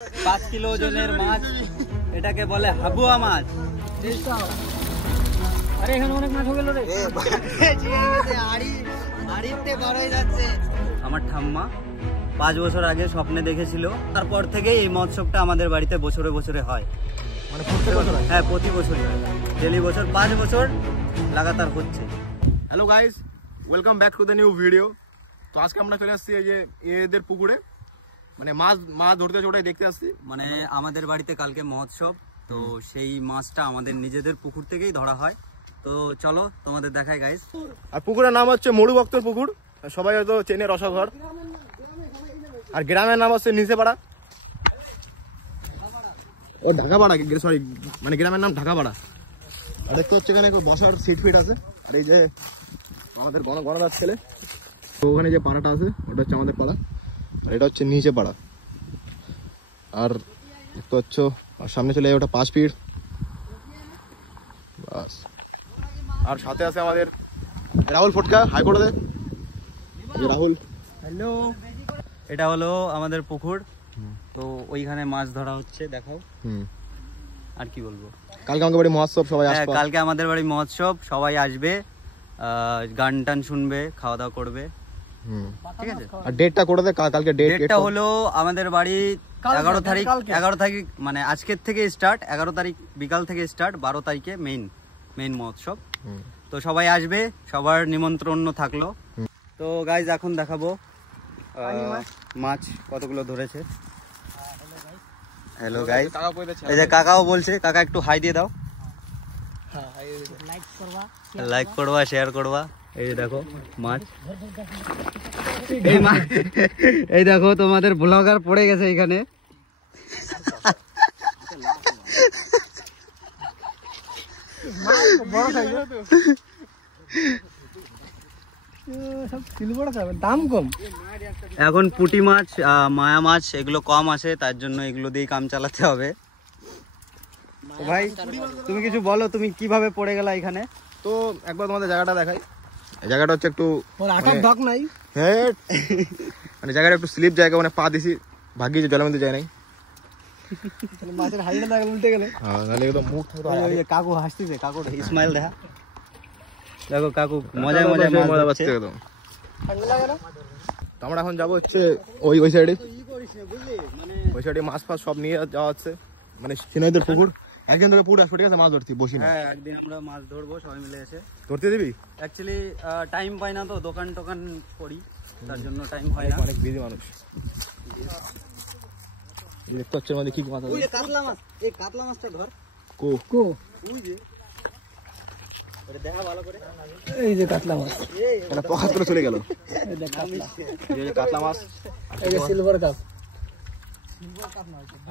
5 kilo ওজনের মাছ, এটাকে বলে হাবুয়া মাছ। আরে এখানে অনেক মাছ হয়ে গেল রে। আমার ঠাম্মা 5 বছর আগে স্বপ্নে দেখেছিল, তারপর থেকে এই মহোৎসবটা আমাদের বাড়িতে বছরে বছরে হয়। মানে প্রত্যেক বছর? হ্যাঁ, প্রতি বছরই হয়, ডেলি বছর 5 বছর লাগাতার হচ্ছে। Hello guys, welcome back to the new video. তো আজকে আমরা চলে আসছি এই যে এদের পুকুরে, মানে মাছ ধরতে ওটাই দেখতে আসছি। মানে আমাদের বাড়িতে কালকে মহোৎসব, তো সেই মাছটা আমাদের নিজেদের পুকুর থেকেই ধরা হয়। তো চলো তোমাদের দেখাই গাইস। আর পুকুরের নাম হচ্ছে মরু ভক্তর পুকুর, সবাই হয়তো চেনে রসাঘর। আর গ্রামের নাম হচ্ছে নিচেপাড়া, ও ঢাকাপাড়া, সরি মানে গ্রামের নাম ঢাকাপাড়া। আর দেখতে হচ্ছে এখানে বসার সিট ফিট আছে। আর এই যে আমাদের গণদার ছেলে, তো ওখানে যে পাড়াটা আছে ওটা হচ্ছে আমাদের পাড়া, আর এটা হচ্ছে নিচে পাড়া। আর দেখতে হচ্ছ সামনে চলে যায় ওটা 5 ফিট বাস। আর সাথে আছে আমাদের রাহুল ফটকা, হাইকোর্টে রাহুল। হ্যালো, এটা হলো আমাদের পুকুর, তো ওইখানে মাছ ধরা হচ্ছে, দেখাও। আর কি বলবো, কালকে আমাদের বাড়ি মহোৎসব, সবাই আসবে। কালকে আমাদের বাড়ি মহোৎসব, সবাই আসবে, গান টান শুনবে, খাওয়া দাওয়া করবে, ঠিক আছে। আর ডেটটা করে দে, কালকে ডেটটা হলো আমাদের বাড়ি 11 তারিখ, মানে আজকের থেকে স্টার্ট, 11 তারিখ বিকাল থেকে স্টার্ট, 12 তারিখে মেইন মহোৎসব। তো সবাই আসবে, সবার নিমন্ত্রণ থাকলো। তো গাইজ এখন দেখাবো মাছ কতগুলো ধরেছে। হ্যালো গাইজ, এই যে কাকাও বলছে, কাকা একটু হাই দিয়ে দাও। লাইক করবা, শেয়ার করবা। এই যে দেখো মাছ, এই দেখো তোমাদের ব্লগার পড়ে গেছে এখানে। দাম কম এখন পুঁটি মাছ, মায়া মাছ এগুলো কম আসে, তার জন্য এগুলো দিয়ে কাম চালাতে হবে। ভাই তুমি কিছু বলো, তুমি কিভাবে পড়ে গেলা এখানে? তো একবার তোমাদের জায়গাটা দেখাই। এই জায়গাটা হচ্ছে একটু দাগ নাই, মানে জায়গাটা একটু স্লিপ জায়গা, মানে পা দিছি, ভাগ্যি যে জলের মধ্যে যায় নাই। মাছের হাইটা দাগ উল্টে গেলে নাহলে একদম মুখ কাকু হাসতেছে, কাকুর স্মাইল দেখা, দেখো কাকু মজায় মজা পাচ্ছে একদম। তো আমরা এখন যাবো হচ্ছে ওই সাইডে, ওই সাইডে মাছ ফাছ সব নিয়ে যাওয়া হচ্ছে, মানে সিনাইদের পুকুর। একদিন তোকে পুকুর আসবো, ঠিক আছে, মাছ ধরছি, বসি না। হ্যাঁ, একদিন আমরা মাছ ধরবো সবাই মিলে এসে। ধরতে দিবি? অ্যাকচুয়ালি টাইম পাই না, তো দোকান টোকান করি, তার জন্য টাইম হয় না। অনেক বিজি মানুষ। দেখতে হচ্ছে আমাদের কি মাছ আছে। ওই যে কাতলা মাছ, এই কাতলা মাছটা ধর। কো ওই যে ওটা দেখা ভালো করে, এই যে কাতলা মাছ, এটা পকাত করে চলে গেল। এই যে কাতলা, এই যে কাতলা মাছ, এই যে সিলভার কাপ,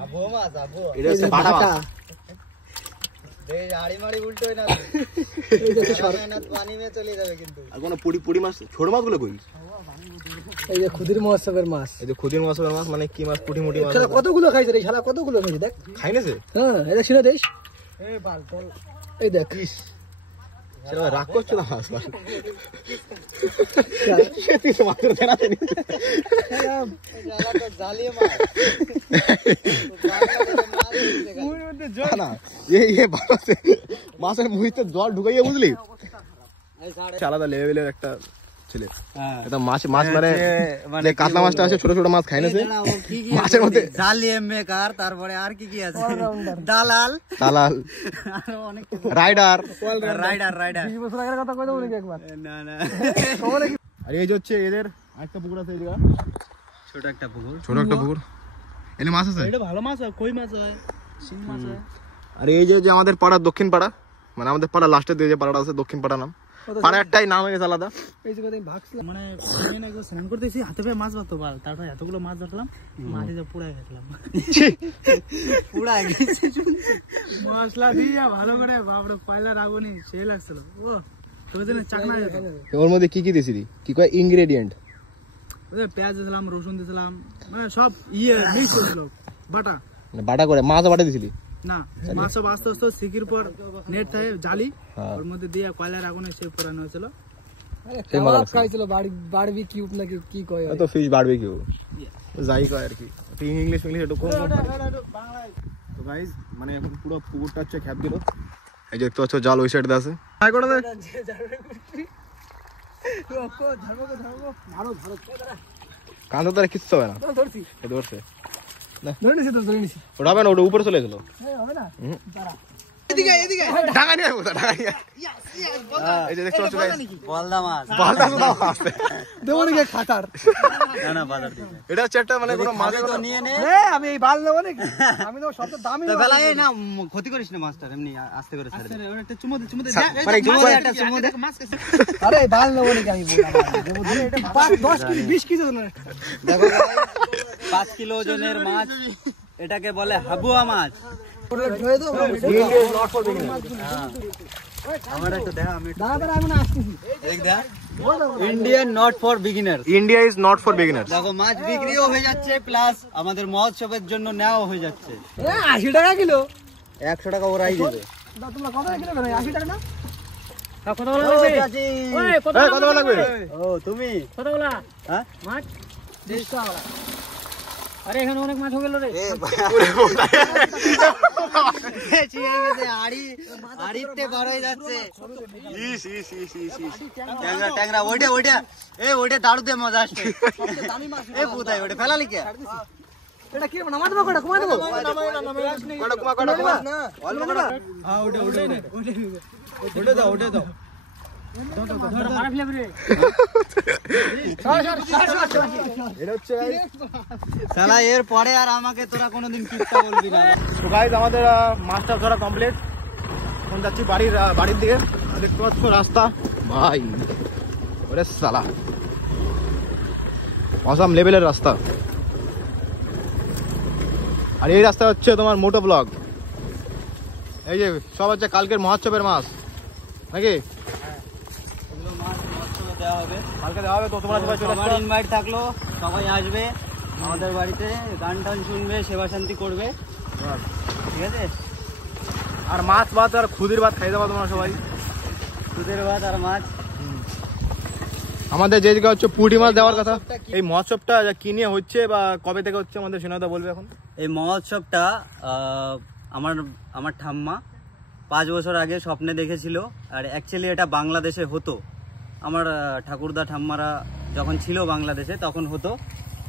আবো মাছ, আবো এটা হচ্ছে বাটা মাছ। এই আড়ি মাড়ি উল্টো হয় না, এই যে না পানি মে চলে যাবে কিন্তু। আর কোনো পুরি মাছ, ছোট মাছগুলো কই? এই যে ক্ষুদির মহোৎসবের মাছ, এই যে ক্ষুদির মাছ মানে কি মাছ? পুঁটি মুটি মাছ। শালা কতগুলো খাইছে রে, শালা কতগুলো খাইছে দেখ। খাইনেছে? হ্যাঁ, এটা ছিল দেশ, এই দেখ। সেটা রাগ করছে না মাছ, সে মাত্র জানাতে নি জ্বালিয়ে মাছ না, মাছের মুহিতে জল ঢুকাইয়া, বুঝলি, আলাদা লেভেলের একটা ছেলে। এটা মাছ মারে, মানে কাতলা মাছটা আছে, ছোট ছোট মাছ খাইনেছে মাছের মধ্যে। জ্বালিয়ে মেকার, তারপরে আর কি কি আছে, দালাল, রাইডার। 20 বছর আগের কথা কই দেব নাকি একবার? না না, আর এই যে হচ্ছে এদের আরেকটা পুকুর আছে, এই জায়গা ছোট একটা পুকুর, এনে মাছ আছে। এটা ভালো মাছ হয়, কই মাছ হয়, শিং মাছ হয়। আর এই যে আমাদের পাড়া দক্ষিণ পাড়া, মানে আমাদের পাড়া লাস্টে দিয়ে যে পাড়াটা আছে, দক্ষিণ পাড়া নাম। পাড়া একটাই নাম হয়ে গেছে আলাদা। এই যে কথা ভাগছিলাম, মানে আমি না একবার স্নান করতেছি, হাতে পেয়ে মাছ ধরতে পার, তারপর এতগুলো মাছ ধরলাম, মাটিতে পুড়াই গেছিলাম, পুরা গেছে মশলা দিয়ে ভালো করে, বাপরে পয়লা রাগুনি সেই লাগছিল। ও তোর জন্য চাকনা যেত। ওর মধ্যে কি কি দিছিলি, কি কয় ইনগ্রেডিয়েন্ট? ওই পেঁয়াজ দিয়েছিলাম, রসুন দিয়েছিলাম, মানে সব মিক্স হয়েছিল, বাটা করে। মাছ বাটা দিছিলি না? মাছ সব আস্তে আস্তে শিকির পর নেট থাকে জালি, ওর মধ্যে দিয়ে কয়লার আগুনে সে পোড়ানো হয়েছিল। সেই মজা লাগছে। খাইছিল বারবিকিউ নাকি কি কয় তো ফিশ বারবিকিউ যাই কয় আর কি, ইংলিশ একটু কম কম পারি। তো গাইস মানে এখন পুরো পুকুরটা হচ্ছে খ্যাপ দিল, এই যে দেখতে পাচ্ছ জাল ওই সাইডে আছে। হাই করে দে, কান্দো তারা কিচ্ছু হবে না, ধরছি ধরছে ধরে নিছি ওটা হবে না, ওটা উপরে চলে গেল। হবে না এদিকে ঢাকা নিয়ে আসবো, ঢাকা নিয়ে এই যে দেখতে পাচ্ছ গাইস বলদা মাছ বালটা তো দাও আসতে, দেবো নাকি খাতার না বাজার থেকে এটা হচ্ছে একটা মানে কোনো মাছ তো নিয়ে নে আমি এই বাল নেবো নাকি, আমি তো সবচেয়ে দামি তো বেলা এই না ক্ষতি করিস না মাছটা, এমনি আস্তে করে ছেড়ে দে। একটা চুমো দে মানে চুমো দে, একটা চুমো দে। আরে এই বাল নেবো নাকি আমি দেবো 10 কেজি 20 কেজি না দেখো 5 কিলো ওজনের মাছ, এটাকে বলে হাবুয়া মাছ। ধরে দাও আমার একটা দেখা, আমি দাদা আমি না আসতেছি দেখ দেখ, Indian not for beginner. India is not for beginners. দেখো মাছ বিক্রিও হয়ে যাচ্ছে, প্লাস আমাদের মহোৎসবের জন্য নেওয়াও হয়ে যাচ্ছে। 80 টাকা কিলো 100 টাকা ওরাই দেবে। তোমরা কত টাকা কিলো বেরো 80 টাকা না কত বলা লাগবে ওই কত কত লাগবে? ও তুমি কত বলা হ্যাঁ মাছ 20 টাকা বলা। আরে এখানে অনেক মাছ হয়ে গেল রে। আড়িতে বার হয়ে যাচ্ছে। ট্যাংরা ট্যাংরা ওইটা ওইটা, এ ওইটা দাঁড়ু দে মজা আসছে। এ পুতাই ওইটা ফেলালি কে? এটা কি নামা দেবো কোটা কমা দেবো হ্যাঁ ওইটা ওইটা ওইটা দাও ওইটা দাও। ধর মারা ফেলে রে। এটা হচ্ছে শালা এর পরে আর আমাকে তোরা কোনোদিন কিচ্ছা বলবি না। তো গাইস আমাদের মাছটা ধরা কমপ্লিট, এখন যাচ্ছি বাড়ির দিকে। দেখতে পাচ্ছ রাস্তা ভাই, ওরে সালা অসাম লেভেলের রাস্তা। আর এই রাস্তা হচ্ছে তোমার মোটো ব্লগ, এই যে সব হচ্ছে কালকের মহোৎসবের মাছ নাকি, এগুলো মাছ মহোৎসবে দেওয়া হবে, কালকে দেওয়া হবে। তো তোমরা সবাই চলে সবার আসছো। ইনভাইট থাকলো, সবাই আসবে আমাদের বাড়িতে, গান টান শুনবে, সেবা শান্তি করবে, ঠিক আছে? আর মাছ ভাত আর খুদির ভাত খাই দেবো তোমরা সবাই। দুধের ভাত আর মাছ। আমাদের যে জায়গা হচ্ছে পুঁটি মাছ দেওয়ার কথা, এই মহোৎসবটা কি নিয়ে হচ্ছে বা কবে থেকে হচ্ছে আমাদের সেনাদা বলবে এখন। এই মহোৎসবটা আমার ঠাম্মা 5 বছর আগে স্বপ্নে দেখেছিল, আর অ্যাকচুয়ালি এটা বাংলাদেশে হতো। আমার ঠাকুরদা ঠাম্মারা যখন ছিল বাংলাদেশে তখন হতো,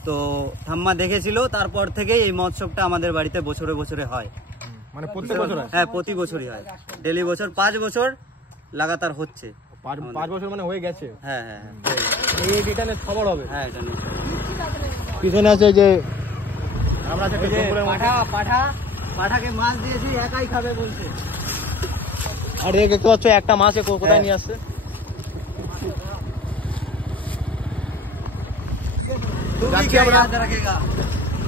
তো ঠাম্মা দেখেছিল, তারপর থেকেই এই মহোৎসবটা আমাদের বাড়িতে বছরে বছরে হয়। মানে প্রত্যেক বছর হয়? হ্যাঁ প্রতি বছরই হয়, ডেলি বছর 5 বছর লাগাতার হচ্ছে। 5 বছর মানে হয়ে গেছে। হ্যাঁ হ্যাঁ এই এটা নিয়ে খবর হবে। হ্যাঁ এটা নিশ্চয়ই। পিছনে আছে যে আমরা আছে একটা জঙ্গলের মধ্যে। পাঠাকে মাছ দিয়েছি, একাই খাবে বলছে। আর এই দেখতে পাচ্ছ একটা মাছ কোথায় নিয়ে আসছে। যাচ্ছি আমরা।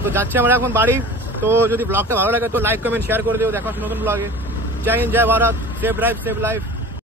তো যাচ্ছি আমরা এখন বাড়ি। তো যদি ব্লগটা ভালো লাগে তো লাইক কমেন্ট শেয়ার করে দিও। দেখা হচ্ছে নতুন ব্লগে। জয় হিন্দ, জয় Bharat, save drive save life.